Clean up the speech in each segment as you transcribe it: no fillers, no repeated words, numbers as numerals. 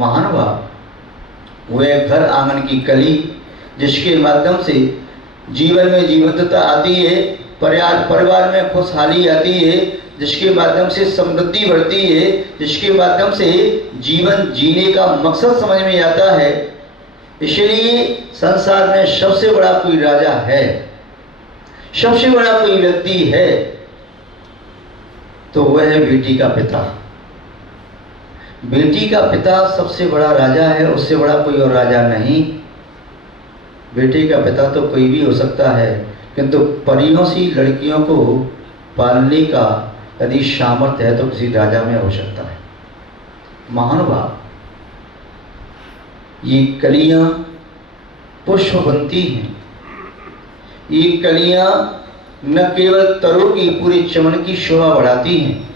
महानुभाव, वह घर आंगन की कली जिसके माध्यम से जीवन में जीवंतता आती है, परिवार में खुशहाली आती है, जिसके माध्यम से समृद्धि बढ़ती है, जिसके माध्यम से जीवन जीने का मकसद समझ में आता है। इसलिए संसार में सबसे बड़ा कोई राजा है, सबसे बड़ा कोई व्यक्ति है, तो वह है बेटी का पिता। बेटी का पिता सबसे बड़ा राजा है, उससे बड़ा कोई और राजा नहीं। बेटी का पिता तो कोई भी हो सकता है, किंतु परियों सी लड़कियों को पालने का यदि सामर्थ्य है तो किसी राजा में हो सकता है। महानुभाव, ये कलियां पुष्प बनती हैं। ये कलियां न केवल तरों की पूरे चमन की शोभा बढ़ाती हैं,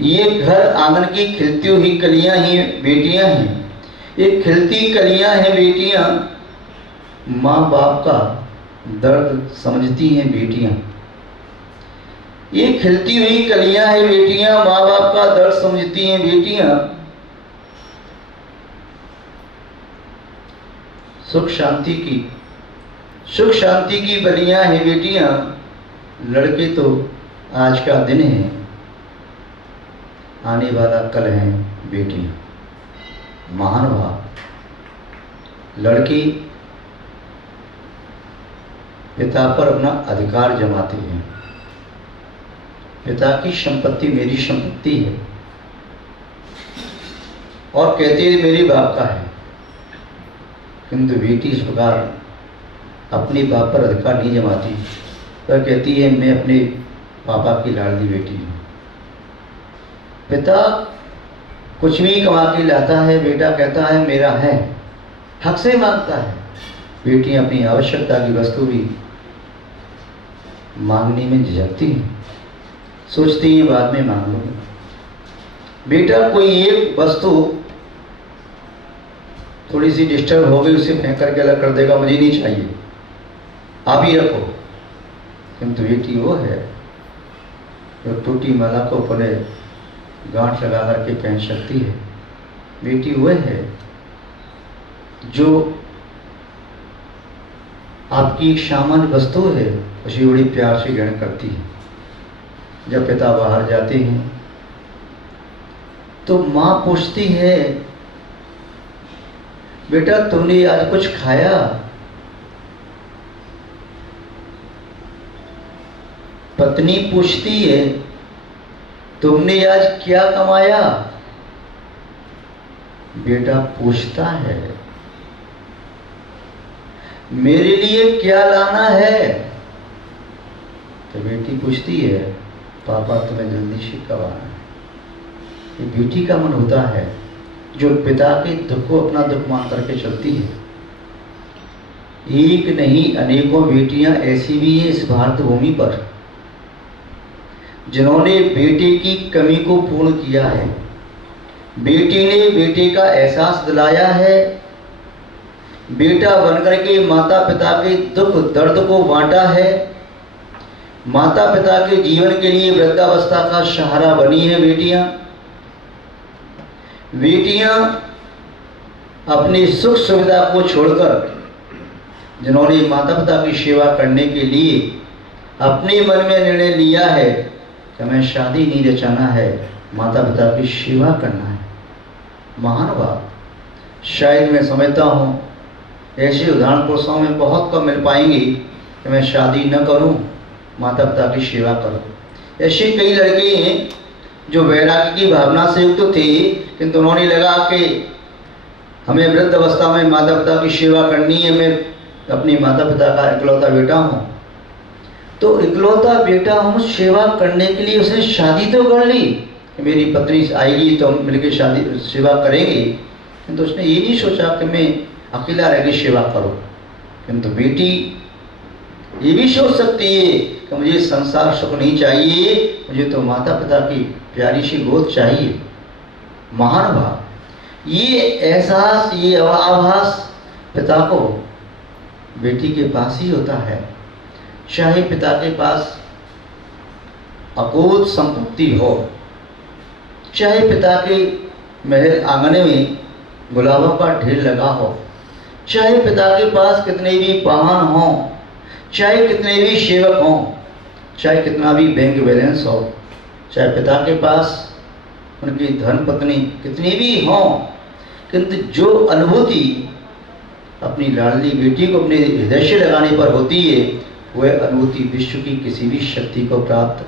ये घर आंगन की खिलती हुई कलियां ही बेटियां हैं। ये खिलती कलियां हैं बेटियां, माँ बाप का दर्द समझती हैं बेटियां। ये खिलती हुई कलियां हैं बेटियां, माँ बाप का दर्द समझती हैं बेटियां। सुख शांति की बलियां हैं बेटियां। लड़के तो आज का दिन है, आने वाला कल है बेटियां। महानुभाव, लड़की पिता पर अपना अधिकार जमाती है। पिता की संपत्ति मेरी संपत्ति है और कहती है मेरे बाप का है, किंतु बेटी इस प्रकार अपने बाप पर अधिकार नहीं जमाती, वह कहती है मैं अपने पापा की लाडली बेटी हूँ। पिता कुछ भी कमा के लाता है, बेटा कहता है मेरा है, हक से मांगता है। बेटी अपनी आवश्यकता की वस्तु भी मांगने में झिझकती है, सोचती है बाद में मांग लूंगी। बेटा कोई एक वस्तु थोड़ी सी डिस्टर्ब हो गई, उसे फेंक करके अलग कर देगा, मुझे नहीं चाहिए, आप ही रखो। किंतु बेटी वो है जो टूटी माला को अपने गांठ लगा करके पहन सकती है। बेटी वो है जो आपकी एक सामान्य वस्तु है, उसे बड़ी प्यार से ग्रहण करती है। जब पिता बाहर जाते हैं तो माँ पूछती है बेटा तुमने आज कुछ खाया? पत्नी पूछती है तुमने आज क्या कमाया? बेटा पूछता है मेरे लिए क्या लाना है? तो बेटी पूछती है पापा तुम्हें जल्दी से कब आना है? ये बेटी का मन होता है जो पिता के दुख को अपना दुख मान करके चलती है। एक नहीं अनेकों बेटियां ऐसी भी हैं इस भारत भूमि पर जिन्होंने बेटे की कमी को पूर्ण किया है। बेटी ने बेटे का एहसास दिलाया है, बेटा बनकर के माता पिता के दुख दर्द को बांटा है, माता पिता के जीवन के लिए वृद्धावस्था का सहारा बनी है। बेटियां अपनी सुख सुविधा को छोड़कर जिन्होंने माता पिता की सेवा करने के लिए अपने मन में निर्णय लिया है कि हमें शादी नहीं रचाना है, माता पिता की सेवा करना है। महानुभाव, शायद मैं समझता हूँ ऐसे उदाहरण पुरुषों में बहुत कम मिल पाएंगे कि मैं शादी न करूँ, माता पिता की सेवा करूँ। ऐसे कई लड़के हैं जो वैराग्य की भावना से युक्त थे, किंतु उन्होंने लगा कि हमें वृद्ध अवस्था में माता पिता की सेवा करनी है, मैं अपनी माता पिता का इकलौता बेटा हूँ। तो इकलौता बेटा हूँ, सेवा करने के लिए उसने शादी तो कर ली कि मेरी पत्नी आएगी तो हम मिलकर शादी सेवा करेंगे, किंतु उसने ये नहीं सोचा कि मैं अकेला रह के सेवा करूँ। किंतु बेटी ये भी सोच सकती है कि मुझे संसार सुख नहीं चाहिए, मुझे तो माता पिता की प्यारी सी गोद चाहिए। महानुभाव, ये एहसास, ये आभास पिता को बेटी के पास ही होता है। चाहे पिता के पास अकूत संपत्ति हो, चाहे पिता के महल आंगन में गुलाबों का ढेर लगा हो, चाहे पिता के पास कितने भी वाहन हों, चाहे कितने भी सेवक हों, चाहे कितना भी बैंक बैलेंस हो, चाहे पिता के पास उनकी धन पत्नी कितनी भी हों, किंतु जो अनुभूति अपनी लाडली बेटी को अपने हृदय से लगाने पर होती है, वह अनुभूति विश्व की किसी भी शक्ति को प्राप्त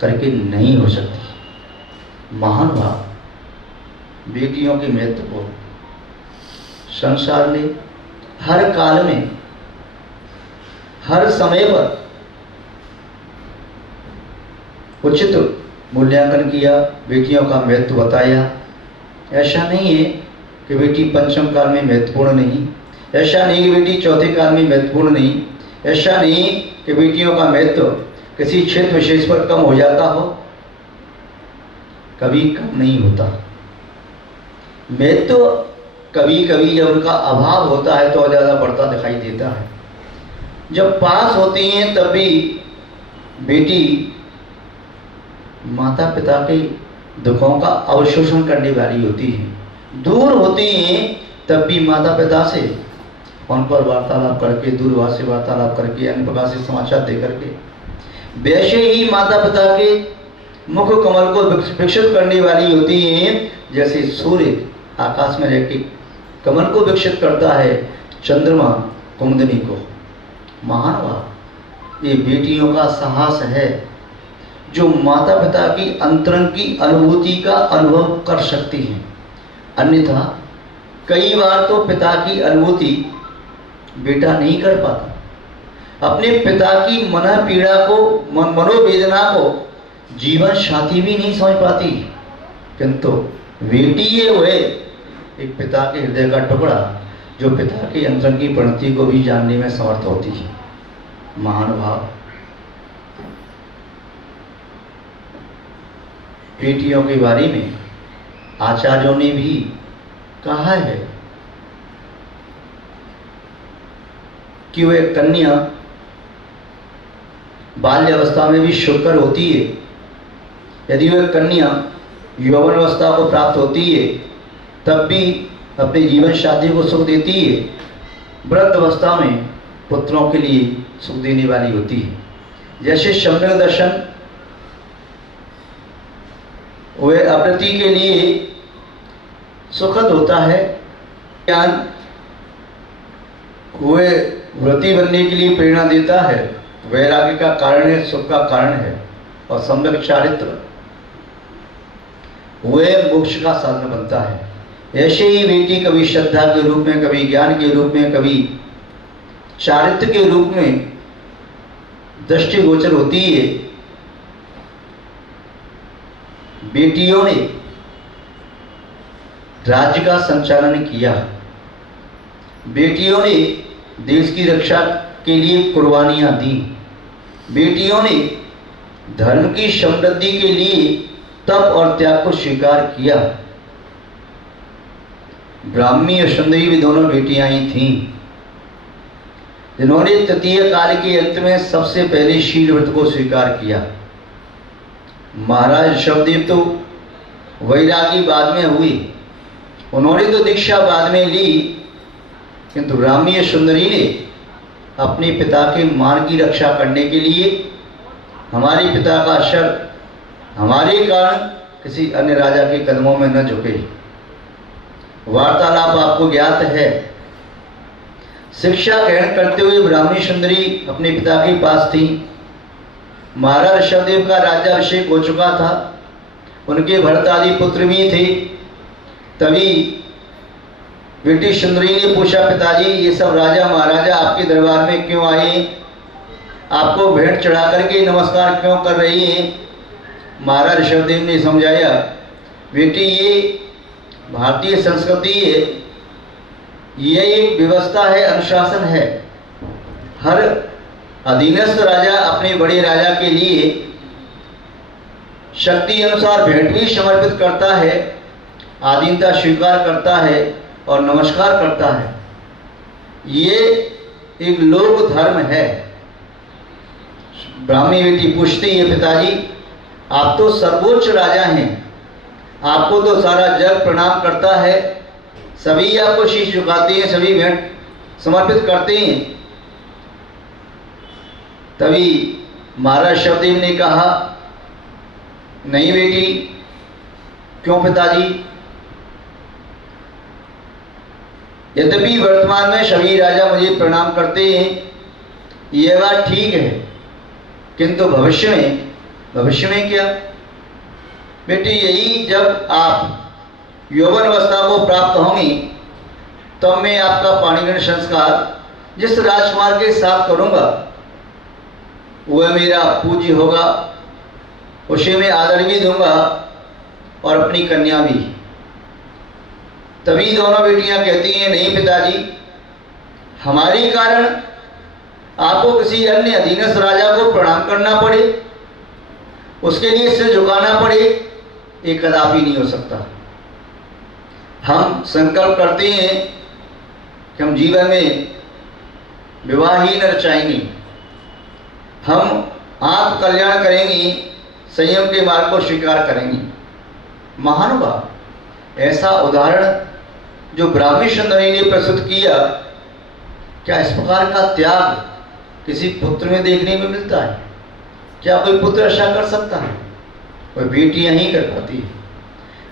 करके नहीं हो सकती। महान भाव बेटियों के महत्व को संसार ने हर काल में, हर समय पर उचित मूल्यांकन किया, बेटियों का महत्व बताया। ऐसा नहीं है कि बेटी पंचम काल में महत्वपूर्ण नहीं, ऐसा नहीं कि बेटी चौथे काल में महत्वपूर्ण नहीं, ऐसा नहीं कि बेटियों का महत्व किसी क्षेत्र विशेष पर कम हो जाता हो, कभी कम नहीं होता। महत्व कभी कभी जब उनका अभाव होता है तो ज़्यादा बढ़ता दिखाई देता है। जब पास होती हैं तब भी बेटी माता पिता के दुखों का अवशोषण करने वाली होती है। दूर होती हैं तब भी माता पिता से फोन पर वार्तालाप करके, दूरभाष से वार्तालाप करके, अन्य प्रकार से समाचार दे करके, वैसे ही माता पिता के मुख कमल को विकसित करने वाली होती हैं, जैसे सूर्य आकाश में रहकर कमल को विकसित करता है, चंद्रमा कुमुदनी को। महान भाव ये बेटियों का साहस है जो माता पिता की अंतरंग की अनुभूति का अनुभव कर सकती हैं। अन्यथा कई बार तो पिता की अनुभूति बेटा नहीं कर पाता, अपने पिता की मन पीड़ा को, मनोवेदना को जीवन साथी भी नहीं समझ पाती, किंतु बेटी ये वह एक पिता के हृदय का टुकड़ा जो पिता के अंतरंग की प्रणति को भी जानने में समर्थ होती है। महान भाव बेटियों के बारे में आचार्यों ने भी कहा है कि वह कन्या बाल्य अवस्था में भी शुक्र होती है। यदि वह कन्या यौवन अवस्था को प्राप्त होती है तब भी अपने जीवन साथी को सुख देती है, वृद्ध अवस्था में पुत्रों के लिए सुख देने वाली होती है। जैसे सम्यक दर्शन वह अप्रति के लिए सुखद होता है, ज्ञान वह व्रती बनने के लिए प्रेरणा देता है, वैराग्य का कारण है, सुख का कारण है, और सम्यक चारित्र वह मोक्ष का साधन बनता है। ऐसे ही बेटी कभी श्रद्धा के रूप में, कभी ज्ञान के रूप में, कभी चारित्र के रूप में दृष्टिगोचर होती है। बेटियों ने राज्य का संचालन किया, बेटियों ने देश की रक्षा के लिए कुर्बानियां दी, बेटियों ने धर्म की समृद्धि के लिए तप और त्याग को स्वीकार किया। ब्राह्मी और सुंदरी भी दोनों बेटियां ही थीं, जिन्होंने तृतीय काल के अंत में सबसे पहले शील व्रत को स्वीकार किया। महाराज ऋषभदेव तो वैरागी बाद में हुई, उन्होंने तो दीक्षा बाद में ली, किंतु ब्राह्मी और सुंदरी ने अपने पिता के मान की रक्षा करने के लिए हमारे पिता का शर हमारे कारण किसी अन्य राजा के कदमों में न झुके। वार्तालाप आपको ज्ञात है। शिक्षा ग्रहण करते हुए ब्राह्मी सुंदरी अपने पिता के पास थी। महाराज ऋषभदेव का राज्याभिषेक हो चुका था, उनके भरत आदि पुत्र भी थे। तभी बेटी सुंदरी ने पूछा, पिताजी ये सब राजा महाराजा आपके दरबार में क्यों आए, आपको भेंट चढ़ा करके नमस्कार क्यों कर रही हैं? महाराज ऋषभदेव ने समझाया, बेटी ये भारतीय संस्कृति है, ये एक व्यवस्था है, अनुशासन है। हर अधीनस्थ राजा अपने बड़े राजा के लिए शक्ति अनुसार भेंट भी समर्पित करता है, आधीनता स्वीकार करता है और नमस्कार करता है। ये एक लोक धर्म है। ब्राह्मी बेटी पूछती है, पिताजी आप तो सर्वोच्च राजा हैं, आपको तो सारा जग प्रणाम करता है, सभी आपको शीश झुकाते हैं, सभी भेंट समर्पित करते हैं। तभी महाराज शबदेव ने कहा, नहीं बेटी। क्यों पिताजी? यद्यपि वर्तमान में सभी राजा मुझे प्रणाम करते हैं, यह बात ठीक है, किंतु भविष्य में क्या? बेटी, यही जब आप यौवन अवस्था को प्राप्त होंगी तब मैं आपका पाणिग्रहण संस्कार जिस राजकुमार के साथ करूंगा वह मेरा पूज्य होगा, उसे मैं आदर भी दूंगा और अपनी कन्या भी। तभी दोनों बेटियां कहती हैं, नहीं पिताजी, हमारे कारण आपको किसी अन्य अधीनस्थ राजा को प्रणाम करना पड़े, उसके लिए सिर झुकाना पड़े, ये कदापि नहीं हो सकता। हम संकल्प करते हैं कि हम जीवन में विवाह ही न रचाएंगे, हम आत्म कल्याण करेंगे, संयम के मार्ग को स्वीकार करेंगे। महानुभाव, ऐसा उदाहरण जो ब्राह्मी सुंदरी ने प्रस्तुत किया, क्या इस प्रकार का त्याग किसी पुत्र में देखने को मिलता है? क्या कोई पुत्र ऐसा कर सकता है? वह बेटियां ही कर पाती है।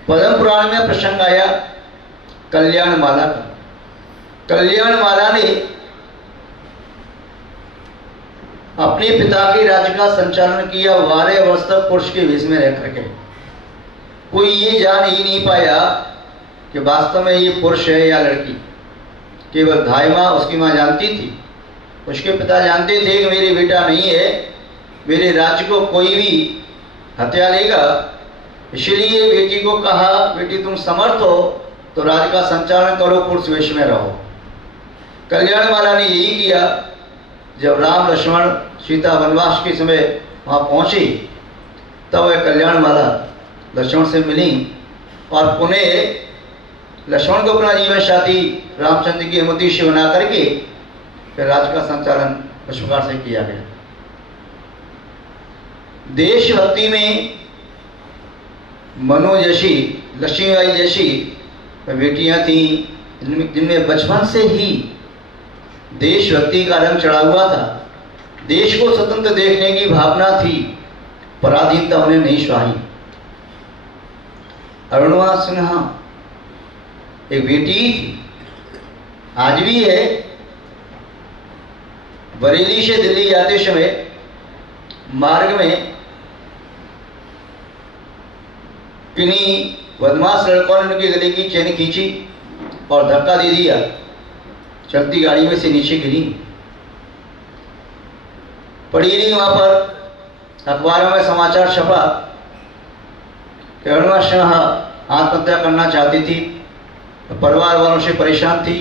पद्म पुराण में प्रसंग आया कल्याण माला का। कल्याण माला ने अपने पिता के राज्य का संचालन किया 12 वर्ष तक पुरुष के वेश में रह करके। कोई ये जान ही नहीं पाया कि वास्तव में ये पुरुष है या लड़की। केवल धाई माँ, उसकी माँ जानती थी, उसके पिता जानते थे कि मेरी बेटा नहीं है, मेरे राज्य को कोई भी हत्या लेगा। इसलिए बेटी को कहा, बेटी तुम समर्थ हो तो राज्य का संचालन करो, पुरुष वेश में रहो। कल्याण माला ने यही किया। जब राम लक्ष्मण सीता वनवास के समय वहाँ पहुँची तब वह कल्याण माला लक्ष्मण से मिली और पुनः लक्ष्मण को अपना जीवन साथी रामचंद्र की अनुमति से बना करके फिर राज्य का संचालन इस प्रकार से किया गया। देशभक्ति में मनु जैसी, लक्ष्मीबाई जैसी बेटियां थीं जिनमें बचपन से ही देशभक्ति का रंग चढ़ा हुआ था। देश को स्वतंत्र देखने की भावना थी, पराधीनता उन्हें नहीं सही। अरुणिमा सिन्हा एक बेटी थी, आज भी है। बरेली से दिल्ली जाते समय मार्ग में किन्हीं बदमाश लड़कों ने उनकी गले की चेन खींची और धक्का दे दिया, चलती गाड़ी में से नीचे गिरी, पड़ी रही। वहां पर अखबारों में समाचार छपा कि अरुणिमा सिन्हा आत्महत्या करना चाहती थी, परिवार वालों से परेशान थी।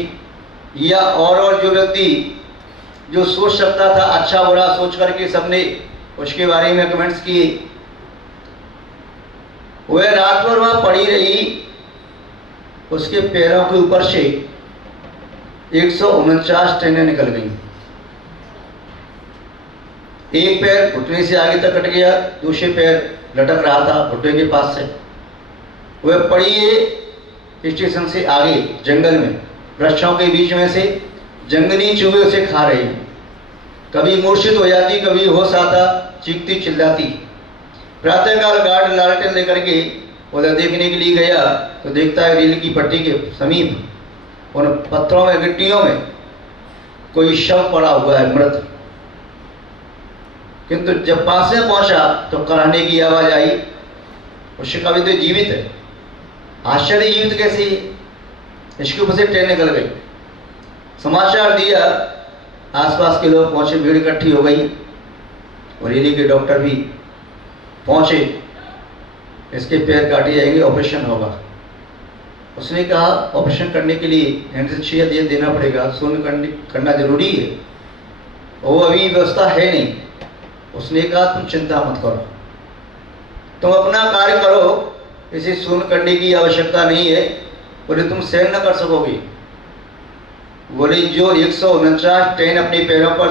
या और जो व्यक्ति जो सोच सकता था अच्छा बुरा सोच करके सबने उसके बारे में कमेंट्स किए। वह रात भर वहां पड़ी रही, उसके पैरों के ऊपर से 149 ट्रेनें निकल गई। एक पैर घुटने से आगे तक कट गया, दूसरे पैर लटक रहा था घुटने के पास से। वह पड़ी है स्टेशन से आगे जंगल में, वृक्षों के बीच में से जंगली चूहे उसे खा रहे हैं। कभी मूर्छित हो जाती, कभी होश आता, चीखती चिल्लाती। प्रातःकाल गार्ड लालटेन लेकर के उधर देखने के लिए गया तो देखता है रेल की पट्टी के समीप उन पत्थरों में, गिट्टियों में कोई शव पड़ा हुआ है, मृत। किंतु जब पास में पहुंचा तो कराहने की आवाज आई। उससे कभी तो जीवित है। आश्चर्य, जीवित कैसे? इसके ऊपर से ट्रेन निकल गई। समाचार दिया, आसपास के लोग पहुंचे, भीड़ इकट्ठी हो गई और रेली के डॉक्टर भी पहुंचे। इसके पैर काटे जाएंगे, ऑपरेशन होगा। उसने कहा ऑपरेशन करने के लिए एनेस्थीसिया देना पड़ेगा, शून्य करना जरूरी है, वो अभी व्यवस्था है नहीं। उसने कहा तुम चिंता मत करो, तुम अपना कार्य करो, इसे शून्य करने की आवश्यकता नहीं है। बोले तुम सहन न कर सकोगे। बोले जो 149 ट्रेन अपने पैरों पर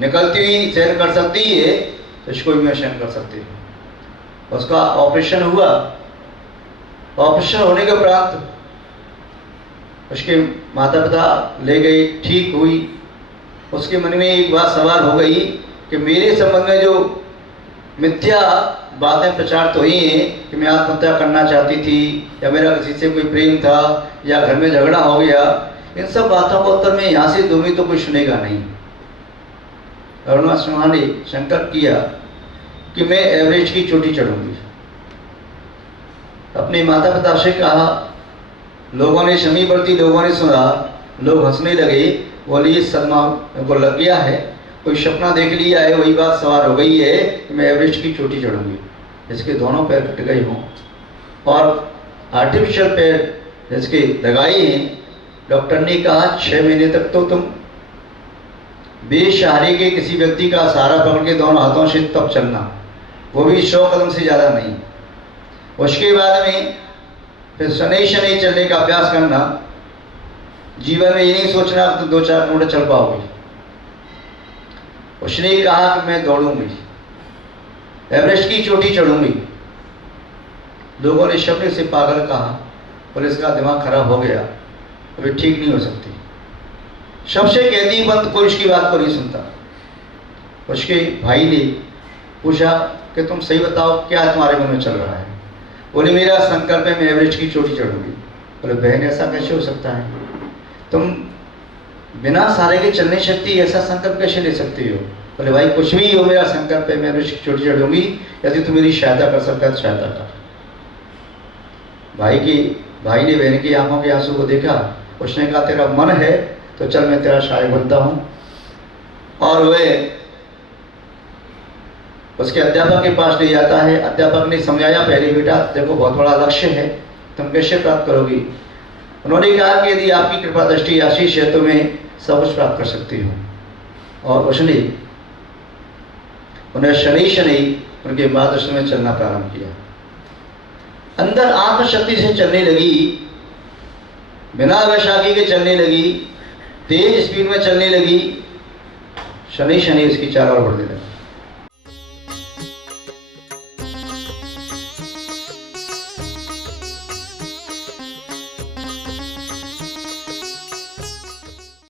निकलती हुई सहन कर सकती है तो इसको भी मैं सहन कर सकती हूँ। उसका ऑपरेशन हुआ ऑपरेशन होने के उपरांत उसके माता पिता ले गए, ठीक हुई। उसके मन में एक बात सवाल हो गई कि मेरे संबंध में जो मिथ्या बातें प्रचार तो हुई हैं कि मैं आत्महत्या करना चाहती थी, या मेरा किसी से कोई प्रेम था, या घर में झगड़ा हो गया, इन सब बातों का उत्तर मैं यहाँ से दूंगी तो कोई सुनेगा नहीं। अरुणा सिन्हा ने संकल्प किया कि मैं एवरेस्ट की चोटी चढ़ूंगी। अपने माता पिता से कहा, लोगों ने समीपवर्ती लोगों ने सुना, लोग हंसने लगे, बोले ये सदमा को लग गया है, कोई सपना देख लिया है, वही बात सवार हो गई है कि मैं एवरेस्ट की चोटी चढ़ूंगी। जिसके दोनों पैर कट गए हों और आर्टिफिशियल पैर जिसके लगाए हैं, डॉक्टर ने कहा 6 महीने तक तो तुम बेसहारे के किसी व्यक्ति का सहारा पकड़ के दोनों हाथों से तब चलना, वो भी 100 कदम से ज़्यादा नहीं। उसके बाद में फिर शनि शनि चलने का अभ्यास करना। जीवन में ये नहीं सोचना कि तुम 2-4 किलोमीटर चल पाओगे। उसने कहा कि मैं दौड़ूंगी, एवरेस्ट की चोटी चढ़ूंगी। लोगों ने शब्द से पागल कहा, पुलिस का दिमाग खराब हो गया, अभी ठीक नहीं हो सकती। सबसे कहती बंद कोई उसकी बात को नहीं सुनता। उसके भाई ने पूछा कि तुम सही बताओ क्या तुम्हारे मन में चल रहा है। बोले मेरा संकल्प है मैं एवरेस्ट की चोटी चढ़ूंगी। बोले बहन ऐसा कैसे हो सकता है, तुम बिना सहारे के चलने शक्ति ऐसा संकल्प कैसे ले सकती हो। बोले भाई कुछ भी हो, मेरा संकल्प है मैं एवरेस्ट की चोटी चढ़ूंगी, यदि तू मेरी सहायता कर सकता है तो सहायता कर। भाई ने बहन की आंखों के आंसू को देखा। उसने कहा तेरा मन है तो चल मैं तेरा सहायक बनता हूँ। और वह उसके अध्यापक के पास ले जाता है। अध्यापक ने समझाया, पहले बेटा देखो बहुत बड़ा लक्ष्य है, तुम कैसे प्राप्त करोगी। उन्होंने कहा कि यदि आपकी कृपा दृष्टि आशीष है तो मैं सब कुछ प्राप्त कर सकती हूँ। और उसने उन्हें शनि शनि उनके मार्गदर्शन में चलना प्रारंभ किया। अंदर आत्मशक्ति से चलने लगी, बिना वैशाखी के चलने लगी, तेज स्पीड में चलने लगी। शनि शनि उसकी चारों ओर बढ़ने लगा।